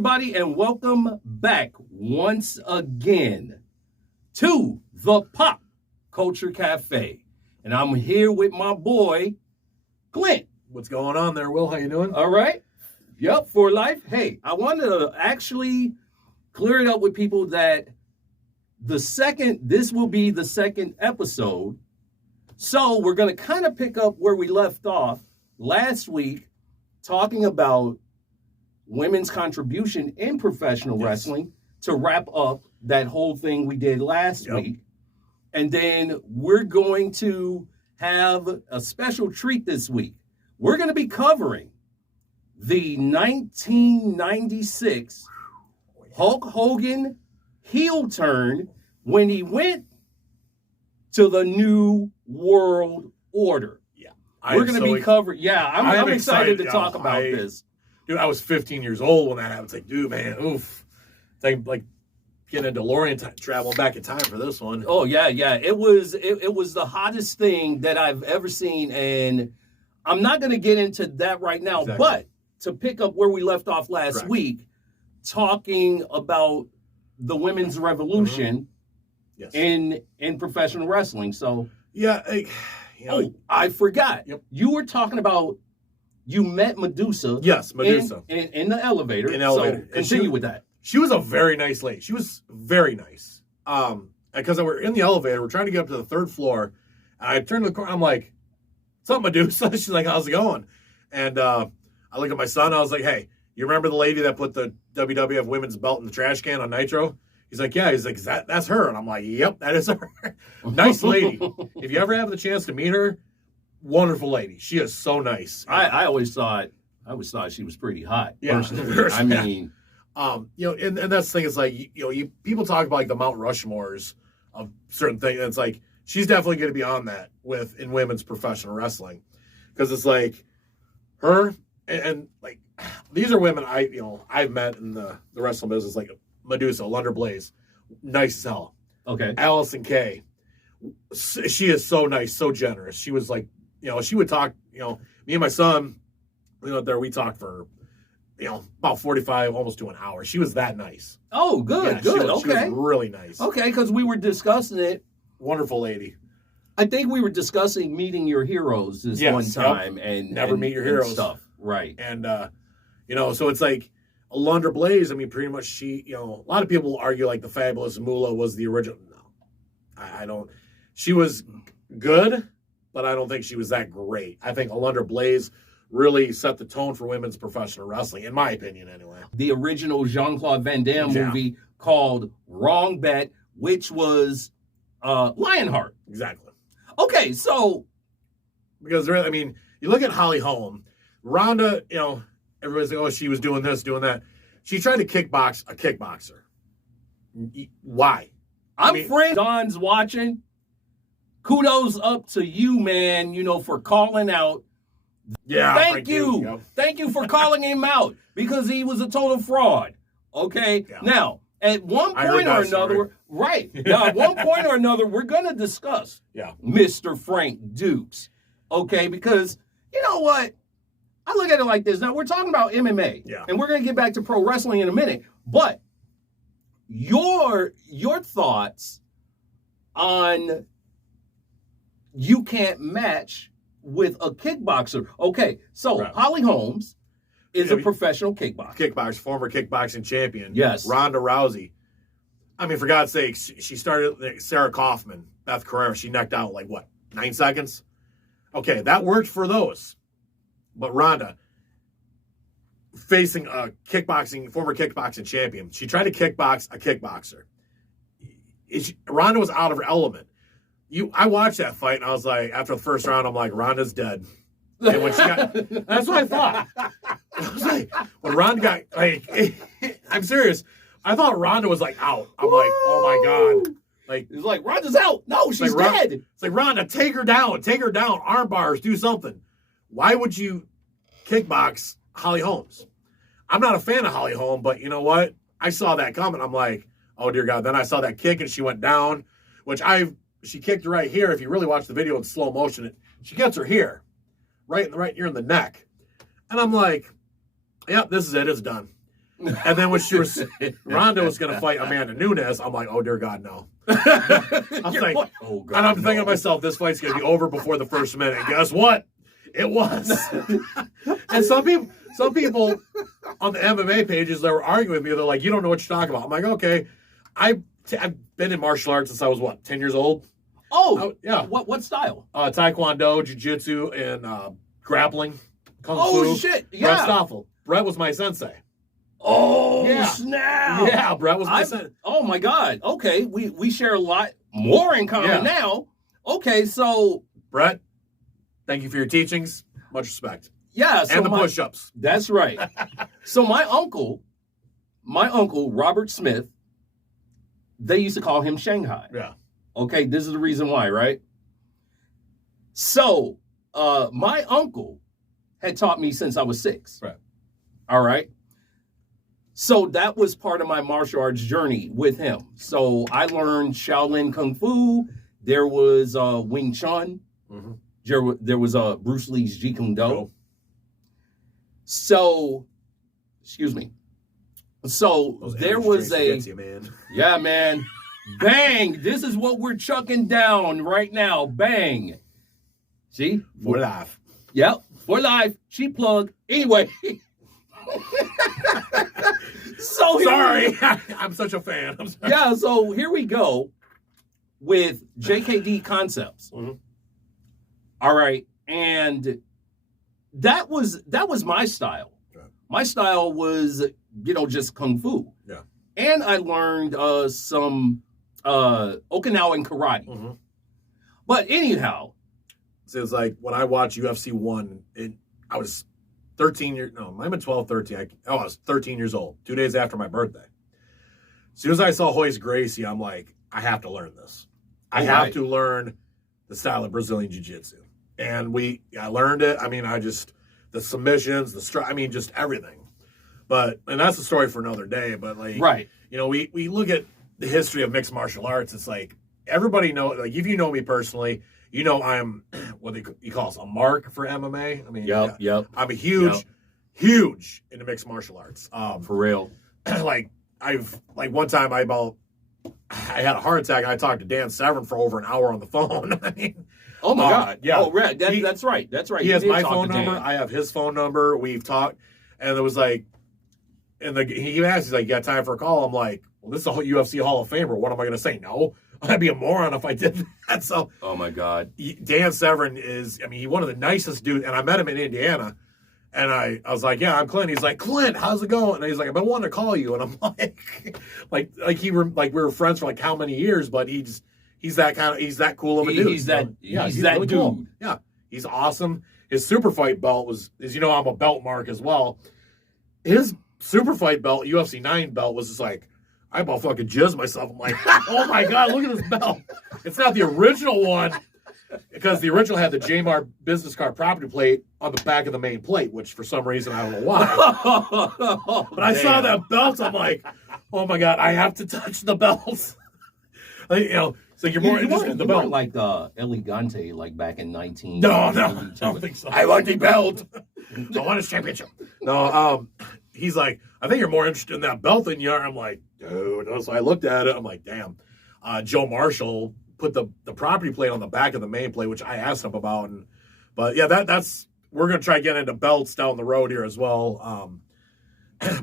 everybody, and welcome back once again to the Pop Culture Cafe. And I'm here with my boy, Clint. What's going on there, Will? How you doing? All right. Yep, for life. Hey, I wanted to actually clear it up with people that this will be the second episode. So we're going to kind of pick up where we left off last week, talking about women's contribution in professional wrestling to wrap up that whole thing we did last week. And then we're going to have a special treat this week. We're going to be covering the 1996 Hulk Hogan heel turn when he went to the New World Order. Yeah. We're going to be covering. Yeah, I'm excited to talk about this. Dude, I was 15 years old when that happened. It's like, dude, man, oof. It's like getting a DeLorean traveling back in time for this one. Oh, yeah. It was the hottest thing that I've ever seen, and I'm not going to get into that right now, but to pick up where we left off last week, talking about the women's revolution in professional wrestling. So, I forgot. Yep. You were talking about you met Medusa. Yes, Medusa. In the elevator. So continue with that. She was a very nice lady. She was very nice. Because we're in the elevator, we're trying to get up to the third floor. And I turned to the corner, I'm like, what's up, Medusa? She's like, how's it going? And I look at my son, I was like, hey, you remember the lady that put the WWF women's belt in the trash can on Nitro? He's like, yeah. He's like, that's her. And I'm like, yep, that is her. Nice lady. If you ever have the chance to meet her, wonderful lady. She is so nice. I always thought she was pretty hot. Yeah. Personally. I mean, and that's the thing is like, people talk about like the Mount Rushmores of certain things. And it's like, she's definitely going to be on that in women's professional wrestling. Because it's like her and like, these are women I've met in the wrestling business, like Medusa, Lunder Blaze, nice as hell. Okay. Allison Kay. She is so nice, so generous. She was like, she would talk, me and my son, we talked for, about 45, almost to an hour. She was that nice. Oh, good. She Okay. was really nice. Okay, because we were discussing it. Wonderful lady. I think we were discussing meeting your heroes this one time. And never meet your heroes. Stuff. Right. And, so it's like, Lunder Blaze, I mean, pretty much she, a lot of people argue like the Fabulous Moolah was the original. No, I don't. She was good, but I don't think she was that great. I think Lunder Blaze really set the tone for women's professional wrestling, in my opinion, anyway. The original Jean-Claude Van Damme movie called Wrong Bet, which was Lionheart. Exactly. Okay, so. Because, I mean, you look at Holly Holm, Ronda, everybody's like, oh, she was doing this, doing that. She tried to kickbox a kickboxer. Why? Friend Don's watching. Kudos up to you, man, for calling out. Yeah. Thank you. Thank you for calling him out because he was a total fraud. Okay? Yeah. Now, at one point or another, Now, at one point or another, we're going to discuss Mr. Frank Dukes. Okay? Because, you know what? I look at it like this. Now, we're talking about MMA. Yeah. And we're going to get back to pro wrestling in a minute. But your thoughts on you can't match with a kickboxer. Okay, so Holly Holmes is a professional kickboxer. Former kickboxing champion. Yes. Ronda Rousey. I mean, for God's sake, she started Sarah Kaufman, Beth Carrera. She knocked out, 9 seconds? Okay, that worked for those. But Ronda, facing a former kickboxing champion, she tried to kickbox a kickboxer. Ronda was out of her element. I watched that fight, and I was like, after the first round, I'm like, Ronda's dead. And when she got, that's what I thought. I was like, when Ronda got, I'm serious. I thought Ronda was out. I'm like, oh my God. It's like, Ronda's out. No, she's dead. It's like, Ronda, take her down. Arm bars, do something. Why would you kickbox Holly Holmes? I'm not a fan of Holly Holm, but you know what? I saw that coming. I'm like, oh dear God. Then I saw that kick and she went down, she kicked her right here. If you really watch the video in slow motion, she gets her here, right here in the neck. And I'm like, yep, this is it. It's done. And then when Ronda was going to fight Amanda Nunes, I'm like, oh, dear God, no. I'm like, oh, God, and I'm thinking to myself, this fight's going to be over before the first minute. And guess what? It was. And some people on the MMA pages that were arguing with me, they're like, you don't know what you're talking about. I'm like, okay. I've been in martial arts since I was, 10 years old? Oh, yeah. What style? Taekwondo, jiu-jitsu, and grappling, kung fu. Oh, shit, yeah. Brett Stoffel. Brett was my sensei. Oh, yeah. snap. Yeah, Brett was my sensei. Oh, my God. Okay, we share a lot more in common now. Okay, so... Brett, thank you for your teachings. Much respect. Yeah. So and the push-ups. That's right. So my uncle, Robert Smith, they used to call him Shanghai. Yeah. Okay, this is the reason why, right? So, my uncle had taught me since I was 6. Right. All right. So that was part of my martial arts journey with him. So I learned Shaolin Kung Fu. There was Wing Chun. Mm-hmm. There was Bruce Lee's Jeet Kune Do. Oh. So, excuse me. So there was you, man. Yeah, man. Bang! This is what we're chucking down right now. Bang! See? For life. Yep. For life. Cheap plug. Anyway. So sorry. I'm such a fan. I'm sorry. Yeah, so here we go with JKD Concepts. Mm-hmm. All right. And that was my style. Yeah. My style was, just Kung Fu. Yeah. And I learned some Okinawan karate. Mm-hmm. But anyhow. So it's like when I watched UFC 1, I was 13 years, no, might have been 12, 13. I was 13 years old, 2 days after my birthday. As soon as I saw Royce Gracie, I'm like, I have to learn this. I have to learn the style of Brazilian Jiu-Jitsu. And I learned it. I mean, the submissions, just everything. And that's a story for another day. But we look at the history of mixed martial arts. It's like everybody knows. Like if you know me personally, I'm what you call us a mark for MMA. I mean, yep. I'm a huge into mixed martial arts. For real. One time I had a heart attack. And I talked to Dan Severn for over an hour on the phone. I mean. Oh my God! Yeah. Oh, right. That's right. That's right. He has my phone number. I have his phone number. We've talked, and it was like, he asked, he's like, "You got time for a call?" I'm like, "Well, this is a UFC Hall of Famer. What am I going to say? No, I'd be a moron if I did that." So, oh my God, Dan Severn is. I mean, he's one of the nicest dudes, and I met him in Indiana, and I was like, "Yeah, I'm Clint." He's like, "Clint, how's it going?" And he's like, "I've been wanting to call you," and I'm like we were friends for like how many years, but he's that cool of a dude. He's that really dude. Cool. Yeah, he's awesome. His super fight belt I'm a belt mark as well. His super fight belt, UFC 9 belt, was just like, I about fucking jizzed myself. I'm like, oh my God, look at this belt. It's not the original one, because the original had the Jmar business card property plate on the back of the main plate, which for some reason, I don't know why. But I saw that belt, I'm like, oh my God, I have to touch the belt. So you're more interested in the belt. Like Elegante, like back in 19. No, I don't think so. I want the belt. I want his championship. No, he's like, I think you're more interested in that belt than you are. I'm like, dude. So I looked at it. I'm like, damn. Joe Marshall put the property plate on the back of the main plate, which I asked him about. But yeah, that's we're gonna try getting into belts down the road here as well.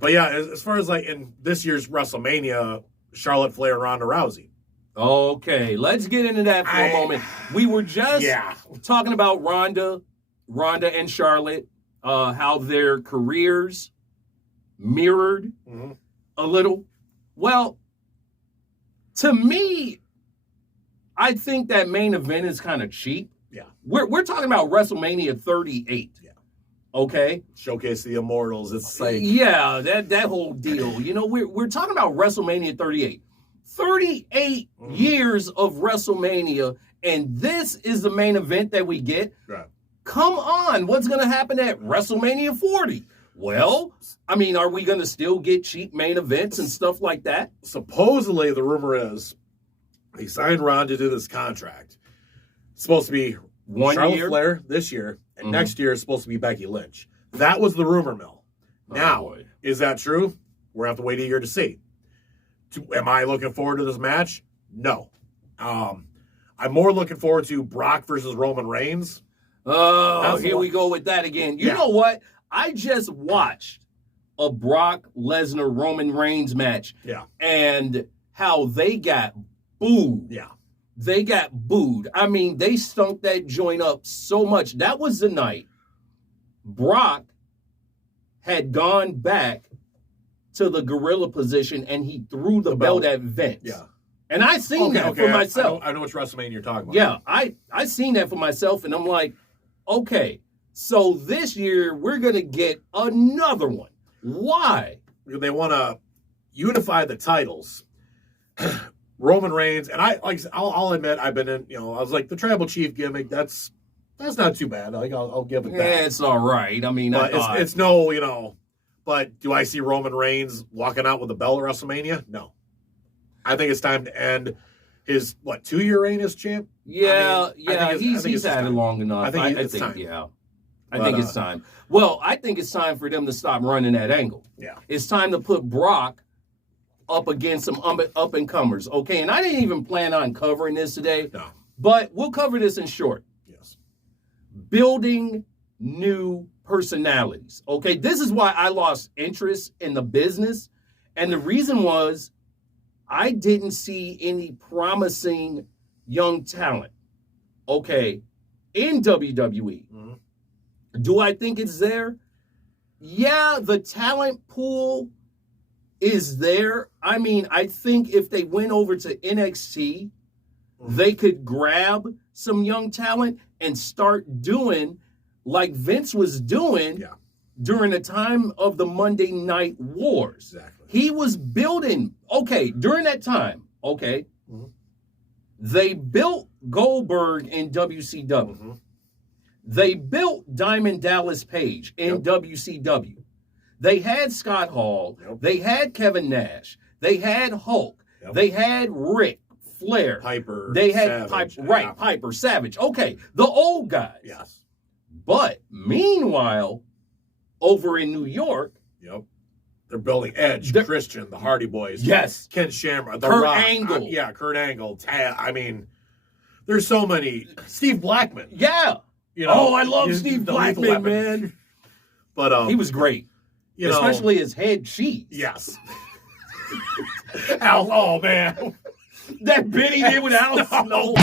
But yeah, as far as like in this year's WrestleMania, Charlotte Flair and Ronda Rousey. Okay, let's get into that for a moment. We were just talking about Ronda and Charlotte, how their careers mirrored a little. Well, to me, I think that main event is kind of cheap. Yeah. We're talking about WrestleMania 38. Yeah. Okay? Showcase the Immortals. It's like... Yeah, that whole deal. We're talking about WrestleMania 38. 38 years of WrestleMania, and this is the main event that we get. Right. Come on, what's going to happen at WrestleMania 40? Well, I mean, are we going to still get cheap main events and stuff like that? Supposedly, the rumor is he signed Ron to do this contract. It's supposed to be Charlotte Flair this year, and next year is supposed to be Becky Lynch. That was the rumor mill. Now, is that true? We're going to have to wait a year to see. Am I looking forward to this match? No. I'm more looking forward to Brock versus Roman Reigns. Oh, here we go with that again. You know what? I just watched a Brock Lesnar Roman Reigns match. Yeah. And how they got booed. Yeah. They got booed. I mean, they stunk that joint up so much. That was the night Brock had gone back to the gorilla position and he threw the belt at Vince. Yeah. And I seen that for myself. I know which WrestleMania you're talking about. Yeah, I seen that for myself, and I'm like, okay, so this year we're going to get another one. Why? They want to unify the titles. Roman Reigns, and I'll admit, I've been in, I was like, the tribal chief gimmick, that's not too bad. Like, I'll give it that. Yeah, it's all right. I mean, but it's no, but do I see Roman Reigns walking out with a belt at WrestleMania? No. I think it's time to end his, 2-year reign as champ? Yeah, he's had it long enough. I think it's time. Yeah. I think it's time. Well, I think it's time for them to stop running that angle. Yeah. It's time to put Brock up against some up-and-comers, okay? And I didn't even plan on covering this today. No. But we'll cover this in short. Yes. Building new personalities, okay? This is why I lost interest in the business. And the reason was I didn't see any promising young talent, okay, in WWE. Mm-hmm. Do I think it's there? Yeah, the talent pool is there. I mean, I think if they went over to NXT, they could grab some young talent and start doing like Vince was doing during the time of the Monday Night Wars. Exactly. He was building, during that time, they built Goldberg in WCW. Mm-hmm. They built Diamond Dallas Page in WCW. They had Scott Hall. Yep. They had Kevin Nash. They had Hulk. Yep. They had Rick Flair. Piper. They had Savage. Piper, Savage. Okay, the old guys. Yes. But meanwhile, over in New York, they're building Edge, Christian, the Hardy Boys. Yes. Ken Shamrock, The Kurt Rock. Angle. Kurt Angle. I mean, there's so many. Steve Blackman. Yeah. I love Steve Blackman, man. But he was great. Especially his head cheese. Yes. Oh, man. That bit he did with Al Snow.